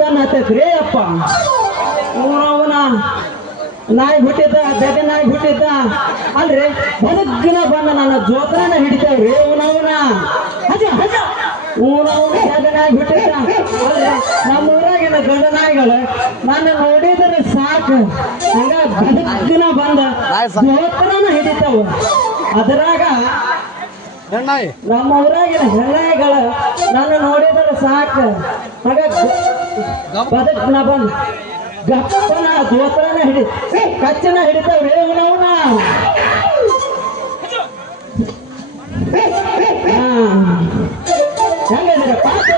ಬೆನ್ನ ಹತ್ತೈತ್ರಿ ಅಪ್ಪ. ಅವನ ನಾಯಿ ಬಿಟ್ಟಿದ್ದ ಬೆದ ನಾಯಿ ಬಿಟ್ಟಿದ್ದ ಅಲ್ರಿ ಬದುಕಿನ ಬಂದ ನನ್ನ ಜೋತ್ರನ ಹಿಡಿತೇವ್ರಿ ಅವನವನ ಹಜ ಹಜ ಊನವನ ಬೆದ ನಾಯಿ ಬಿಟ್ಟಿದ್ದ ಅಲ್ರಿ ನಮ್ಮ ಊರಾಗಿನ ಗಂಡ ನಾಯಿಗಳು ನನ್ನ ನೋಡಿದ್ರೆ ಸಾಕು ಹಂಗ ಬದುಕಿನ ಬಂದ ಜೋತ್ರನ ಹಿಡಿತಾವ. ಅದ್ರಾಗ ನಮ್ಮ ಊರಾಗಿನ ಹೆಣ್ಣಾಯಿಗಳು ನನ್ನ ನೋಡಿದ್ರೆ ಸಾಕು ಹಂಗ ಬದುಕಿನ ಬಂದ ಗಪ್ಪನ ಜೋತ್ರನ ಕಚ್ಚನ ಹಿಡಿತಾವ್ರಿ ಅವನವನ. ಹೆಂಗಂದ್ರೆ ಪಾಪ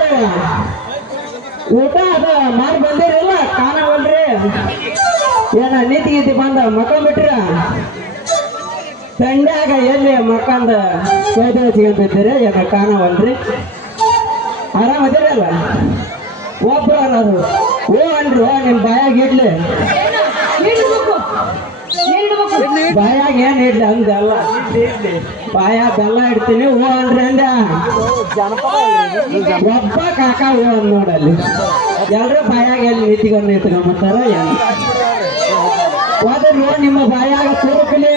ಊಟ ಅದ ಮಾಡಿ ಬಂದಿರಲ್ಲ ಕಾಣವಲ್ರಿ ಏನ ನೀತಿ ಗೀತಿ ಬಂದ ಮಕ್ಕೊಂಡ್ಬಿಟ್ರ ತಂಡ್ಯಾಗ ಎಲ್ಲಿ ಮಕ್ಕಂದ ಕೈದ ಸಿಗಂತಿದ್ದೀರಿ ಏನ ಕಾಣವಲ್ರಿ. ಆರಾಮದಿರಲ್ಲ ಒಬ್ರು ಅನ್ನೋದು ಓ ಅನ್ರಿ ಓ ನಿಮ್ ಬಾಯಾಗ ಇಡ್ಲಿ ಬಾಯಾಗ ಏನ್ ಇಡ್ಲಿ ಹಂಗಲ್ಲ ಬಾಯಾಗ ಬೆಲ್ಲ ಇಡ್ತೀನಿ ಓ ಅನ್ರಿ ಅಂದ ಒಬ್ಬ ಕಾಕ ಓ ಅಂದ್ ನೋಡಲ್ಲಿ ಎಲ್ರು ಬಾಯಾಗ ಎಲ್ಲಿ ನಿಂತ್ಕೊಂಡ್ಬಿಡ್ತಾರ ಏನ್ ಹೋದ್ರಿ ನಿಮ್ಮ ಬಾಯಾಗ ತುರುಕಲಿ.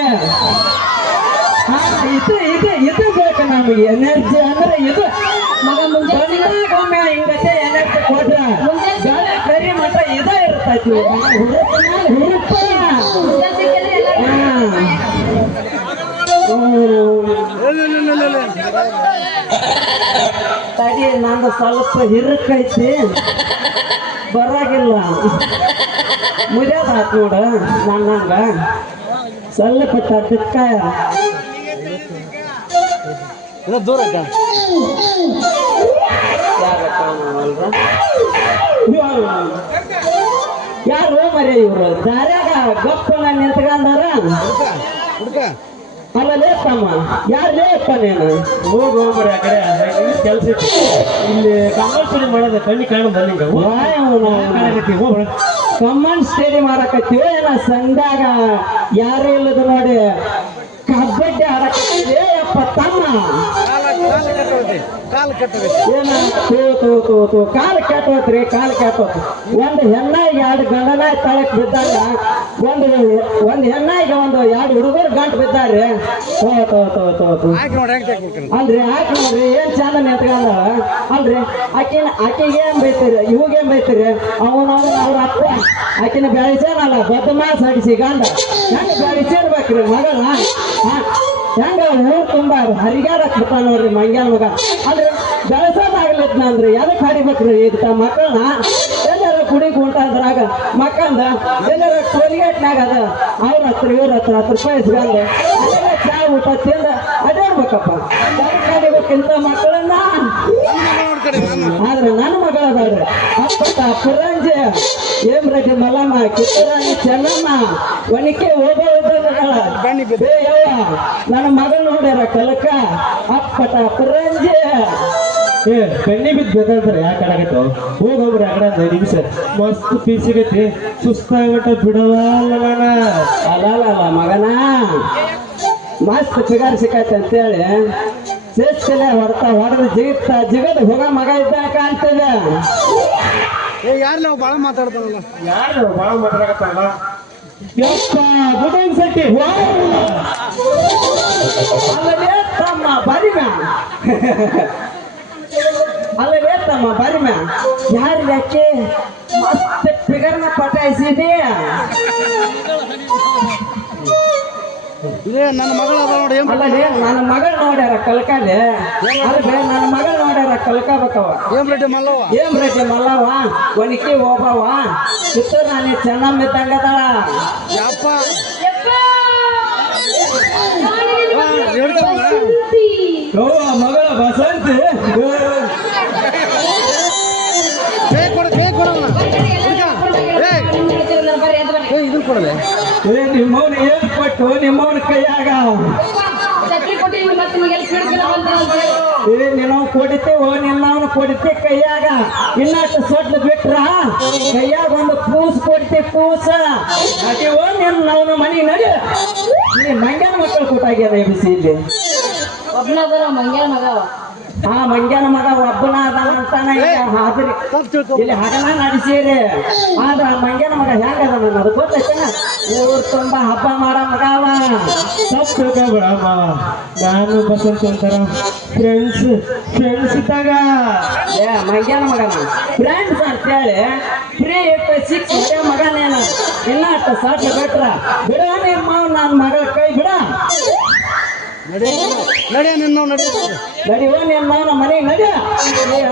ಇದು ಬೇಕು ನಮಗೆ ಎನರ್ಜಿ ಅಂದ್ರೆ ಇದು ಒಮ್ಮೆ ಹಿಂಗತೆ ಎನರ್ಜಿ ಕೊಟ್ರ ಗಾಳಿ ಕರಿ ಮಟ್ಟ ಇದ ಇರ್ತೈತಿ ಹುರುಪ. ತಡಿ ನಂದು ಸ್ವಲ್ಪ ಹಿರಕೈತಿ ಬರಾಗಿಲ್ಲ ಮುರಿಯೋದು ಆತ್ ನೋಡ ನನ್ನಂಗ ಸ್ವಲ್ಪ ತಕ್ಕ ದೂರ ಯಾರು ಮರಿ ಇವ್ರು ದಾರ್ಯಾಗ ಗಪ್ಪನ ನಿಂತ್ಕೊಂಡಾರ ಅಲ್ಲ ಲೇಪಮ್ಮ ಯಾರು ಲೇಪ ನೀನು ಹೋಗಿ ಹೋಗ್ಬರಿ ಆ ಕಡೆ ಕೆಲಸ ಇಲ್ಲಿ ಕಂಪಲ್ಸರಿ ಮಾಡೋದು ಕಣ್ಣಿ ಕಾಣು ಬನ್ನಿಂಗ ಕಮ್ಮನ್ ಸ್ಟೇಡಿ ಮಾಡಕತ್ತೀವಿ ಏನ ಸಂಘಾಗ ಯಾರು ಇಲ್ಲದ ನೋಡಿ ಕಬಡ್ಡಿ ಆಡಕತ್ತೀವಿ ಅಪ್ಪ ತಮ್ಮ ಕಾಲು ಏನ ಕಾಲು ಕೆಟ್ಟೋತ್ರಿ ಕಾಲು ಕೆಟ್ಟೋತ್ ಒಂದು ಹೆಣ್ಣಾಯಿಗೆ ಎರಡು ಗಂಡನಾಯಿ ತಳಕ್ ಬಿದ್ದಾಗ ಒಂದು ಹೆಣ್ಣಾಯಿಗೆ ಒಂದು ಎರಡು ಹುಡುಗರು ಗಂಟು ಬಿದ್ದಾರೆ. ಅಲ್ರಿ ಆಕೆ ನೋಡ್ರಿ ಏನ್ ಚಂದ ನಿಂತ್ಕೊಂಡ ಅಲ್ರಿ ಆಕಿಗೆ ಏನ್ ಬೈತೀರಿ ಇವಾಗೇನ್ ಬೈತೀರಿ ಅವನವನ ಅವ್ರ ಅಪ್ಪ ಆಕಿನ ಬೆಳೆಸೇನಲ್ಲ ಬದ್ದ ಮಾಸ ಅಡಿಸಿ ಗಂಡ ಹೆಂಗ ಬೆಳೆಸಿರ್ಬೇಕ್ರಿ ಮಗಳ ಹೆಂಗ ಊರು ತುಂಬ ಹರಿಗಾಡಕ್ ಬಿಡ್ತಾನ ನೋಡ್ರಿ ಮಂಗ್ಯಾನ ಮಗ ಅಲ್ರಿ ಬೆಳೆಸೋದಾಗ್ಲತ್ನ ಅಂದ್ರಿ ಎದಕ್ ಹಾಡಿಬೇಕ್ರಿ ಈಗ ಮಕ್ಕಳನ್ನ ಎಲ್ಲಾರ ಕುಡಿ ಕುಂಟಾದ್ರಾಗ ಮಕ್ಕಂದ ಎಲ್ಲಾರ ಟೋಲ್ಗೇಟ್ನಾಗ ಅದ ಅವ್ರ ಹತ್ರ ಇವ್ರ ಹತ್ರ 10 ರೂಪಾಯಿ ಇಸ್ಕೊಂಡ ಅಲ್ಲೆಲ್ಲ ಚಾ ಊಟ ತಿಂದ ಅಡ್ಡಾಡ್ಬೇಕಪ್ಪ ಕಾಡಿಬೇಕಿಂತ ಮಕ್ಕಳನ್ನ. ಆದ್ರೆ ನನ್ನ ಮಗಳ ಅದಾಳ್ರಿ ಅಪ್ಪಟ ಪುರಂಜಿ ಏಮ್ರೆಡ್ಡಿ ಮಲ್ಲಮ್ಮ ಕಿತ್ತೂರಾಣಿ ಚೆನ್ನಮ್ಮ ಒನಿಕೆ ಹೋಗೋದಲ್ಲ ನನ್ನ ಮಗಳು ನೋಡ್ಯಾರ ಕಲಕ ಅಪ್ಪಟ ಪುರಂಜಿ ಬೆಣ್ಣೆ ಬಿದ್ದು ಬೆದಳ್ತಾರೆ ಯಾಕೆ ಆಡಾಗತ್ತೋ ಹೋಗ್ರಿ ಆ ಕಡೆ 5 ನಿಮಿಷ ಮಸ್ತ್ ಪೀಸಿಗೈತಿ ಸುಸ್ತಾಗಟ್ಟ ಬಿಡವಲ್ಲ ಅಲ್ಲ ಮಗನ ಮಸ್ತ್ ಫಿಗರ್ ಸಿಕ್ಕೈತೆ ಅಂತೇಳಿ ಸೇರ್ಸಲೆ ಹೊಡೆದು ಜಿಗದ್ ಹೋಗ ಮಗ ಇದ್ದಾಗ ಕಾಣ್ತದೆ. ಯಾರು ನಾವು ಭಾಳ ಮಾತಾಡ್ತಾರಲ್ಲ ಯಾರು ಭಾಳ ಮಾತಾಡಕತ್ತಲ್ಲ ಸಟ್ಟಿ ಅಲ್ಲೇ ತಮ್ಮ ಬರಿಮ ಅಲ್ಲೇ ತಮ್ಮ ಬರಿಮ ಯಾರು ಯಾಕೆ ಮಸ್ತ್ ಫಿಗರ್ನ ಪಟಾಯಿಸಿದೆ. ನನ್ನ ಮಗಳ ಅಲ್ಲೇ ನನ್ನ ಮಗಳು ನೋಡ್ಯಾರ ಕಲ್ಕಾಲೆ ಅಲ್ವೇ ನನ್ನ ಮಗಳು ನೋಡ್ಯಾರ ಕಲ್ಕಬೇಕವ ಏಮ್ರೆಡ್ಡಿ ಮಲ್ಲವ ಒನಿಕೆ ಹೋಗವ ಕಿತ್ತೂರಾಣಿ ಚೆನ್ನಮ್ಮ ಇದ್ದಂಗದಾಳ. ಮಗಳ ಬಸಂತಿ ನಿಮ್ಮವನು ಏನ್ ಕೊಟ್ಟು ನಿಮ್ಮವನ ಕೈಯಾಗ ನಾವು ಕೊಡಿತೇವೋ ನಿನ್ನವನು ಕೊಡಿತೆ ಕೈಯಾಗ ಇನ್ನಷ್ಟು ಸೊಡ್ಲು ಬಿಟ್ರ ಕೈಯಾಗ ಒಂದು ಕೂಸು ಕೊಡಿತೆ ಕೂಸ ಅದೇವೋ ನಿನ್ನವನ ಮನೆ ನಡಿ ನೀ ಮಂಗ್ಯಾನ ಮಕ್ಕಳು ಕೊಟ್ಟಾಗ್ಯದ ಎಬಿಸಿ ಇಲ್ಲಿ ಒಬ್ನದರ ಮಂಗ್ಯಾನ ಮಗವ ಆ ಮಂಗ್ಯನ ಮಗ ಒಬ್ಬನ ಅದಾನ ಅಂತಾನ ಈಗ ಆದ್ರಿ ಇಲ್ಲಿ ಹಗನ ನಡೆಸಿರಿ ಆದ್ರ ಆ ಮಂಗ್ಯನ ಮಗ ಹೆಂಗ ಅದಾನ ಅನ್ನೋದು ಗೊತ್ತೈತೇನ ಊರ್ ತುಂಬಾ ಹಬ್ಬ ಮಾಡೋ ಮಗ ಅವ ತಪ್ಪು ತಿಳ್ಕೊಬೇಡ ಮಾವ ನಾನು ಬಸಂತ ಒಂಥರ ಫ್ರೆಂಡ್ಸ್ ಇದ್ದಾಗ ಏ ಮಂಗ್ಯನ ಮಗನ ಫ್ರೆಂಡ್ಸ್ ಅಂತೇಳಿ ಫ್ರೀ ಇಟ್ಟು ಸಿಕ್ಸ್ ಮಗನೇನ ಇಲ್ಲ ಅಷ್ಟ ಸಾಕ ಬಿಟ್ರ ಬಿಡ ನಿಮ್ಮ ನನ್ನ ಮಗಳ ಕೈ ಬಿಡ ನಡೆ ನಿನ್ನ ನಡಿ ನಡಿವ ನಿಮ್ಮ ಮನೆಗೆ ನಡಿ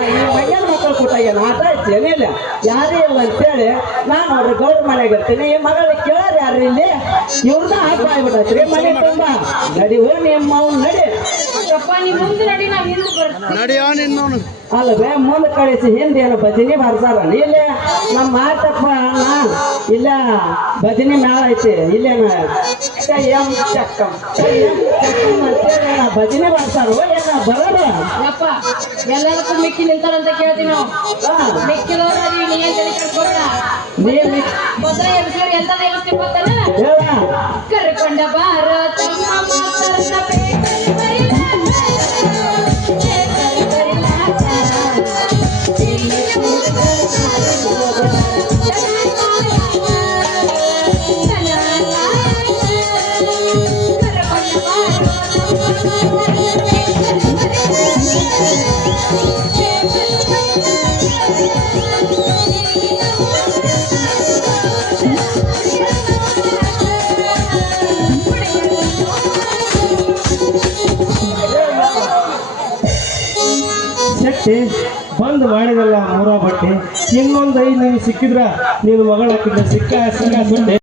ಈ ಮಂಗ್ಯನ ಮಕ್ಕಳು ಕೂತಾಗೇನು ಆಟ ಏನಿಲ್ಲ ಯಾರೇ ಇಲ್ಲ ಅಂತೇಳಿ ನಾನು ಅವ್ರ ಗೌಡ ಮನೆಗೆ ಇರ್ತೀನಿ ಈ ಮಗಳ ಕೇಳಾರ ಯಾರು ಇಲ್ಲಿ ಇವ್ರದ ಹಬ್ಬ ಆಗ್ಬಿಟ್ಟೈತ್ರಿ ಮನೆ ತುಂಬಾ ನಡಿವ ನಿಮ್ಮ ಅವ್ನು ನಡಿ ನಡಿಯೋ ನಿನ್ನ ಅಲ್ವೇ ಮುಂದೆ ಕಳಿಸಿ ಹಿಂದೆ ಏನು ಭಜನಿ ಬರ್ಸಾರ ಇಲ್ಲೇ ನಮ್ಮ ಮಾತಪ್ಪ ಅಣ್ಣ ಇಲ್ಲ ಭಜನಿ ಮ್ಯಾಲ ಐತಿ ಇಲ್ಲೇನ ಎಂ ಚಕ್ಕಂ ಅಂತೇಳಿ ಭಜನಿ ಬರ್ಸಾರ ಏನ ಬರೋಣ ಯಪ್ಪ ಎಲ್ಲದಕ್ಕೂ ಮಿಕ್ಕಿ ನಿಂತಾರಂತ ಕೇಳ್ತೀವಿ ನಾವು ಮಿಕ್ಕಿದವ್ರು ಅದು ನೀ ಏನ್ ತಲೆ ಕೆಡ್ಸ್ಕೊಬೇಡ. ಮೊದಲ ಎಬ್ಸಿದ್ರು ಎಂತ ದೇವಸ್ಥೆ ಗೊತ್ತಲ್ಲ ಹೇಳ ಕರ್ಕೊಂಡ ಬಾರ ತಮ್ಮ ಮಾತರ್ನ ಬೇಕರಿ ಬರಿಲಾಟ. ಬೇಕರಿ ಬರಿಲಾಟ. ಇಲ್ಲಿ ಮುಗ್ದ ಶಕ್ತಿ ಬಂದ್ ಮಾಡಿದಲ್ಲ ಮೂರ ಬಟ್ಟೆ ಇನ್ನೊಂದು 5 ನೀನು ಸಿಕ್ಕಿದ್ರ ನೀನು ಮಗಳ ಹಾಕಿದ್ರೆ ಸಿಕ್ಕ ಸುಟ್ಟೆ